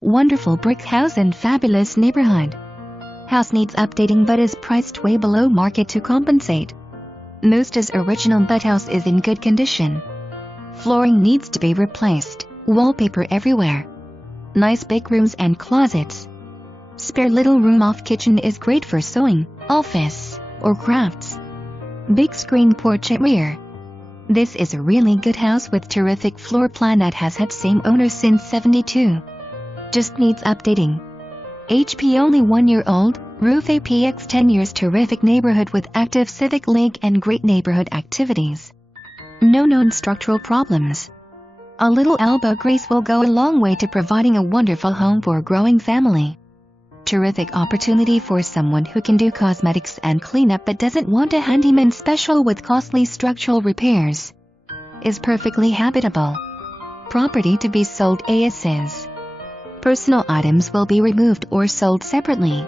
Wonderful brick house and fabulous neighborhood. House needs updating but is priced way below market to compensate. Most is original but house is in good condition. Flooring needs to be replaced, wallpaper everywhere. Nice big rooms and closets. Spare little room off kitchen is great for sewing, office, or crafts. Big screen porch at rear. This is a really good house with terrific floor plan that has had same owner since '72. Just needs updating. HP only 1 year old, roof APX 10 years. Terrific neighborhood with active civic league and great neighborhood activities. No known structural problems. A little elbow grease will go a long way to providing a wonderful home for a growing family. Terrific opportunity for someone who can do cosmetics and cleanup but doesn't want a handyman special with costly structural repairs. Is perfectly habitable. Property to be sold as is. Personal items will be removed or sold separately.